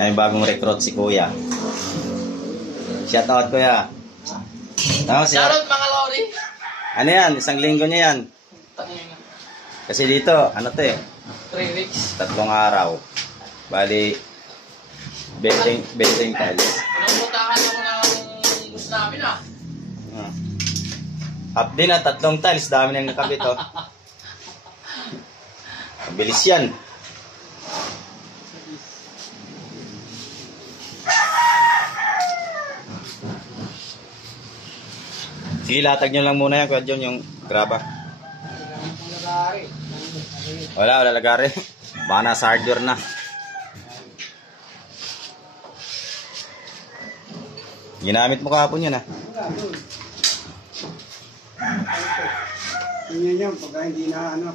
Ay, bagong recruit si Kuya. Shout out, Kuya. No, Shoutout mga Lori. Ano yan? Isang linggo niya yan. Kasi dito, ano to eh? 3 weeks. 3 araw. Bali, betting tiles. Pinuputahan ako ng gusto namin ah. Up din na, 3 tiles. Dami nang nakabit oh. Mabilis yan. Sige, latag nyo lang muna yan, Kuya John, yung graba. Wala lagari. Baka nasa hardware na. Ginamit mo kahapon yun, ha? Ganyan yan, pagka hindi na ano.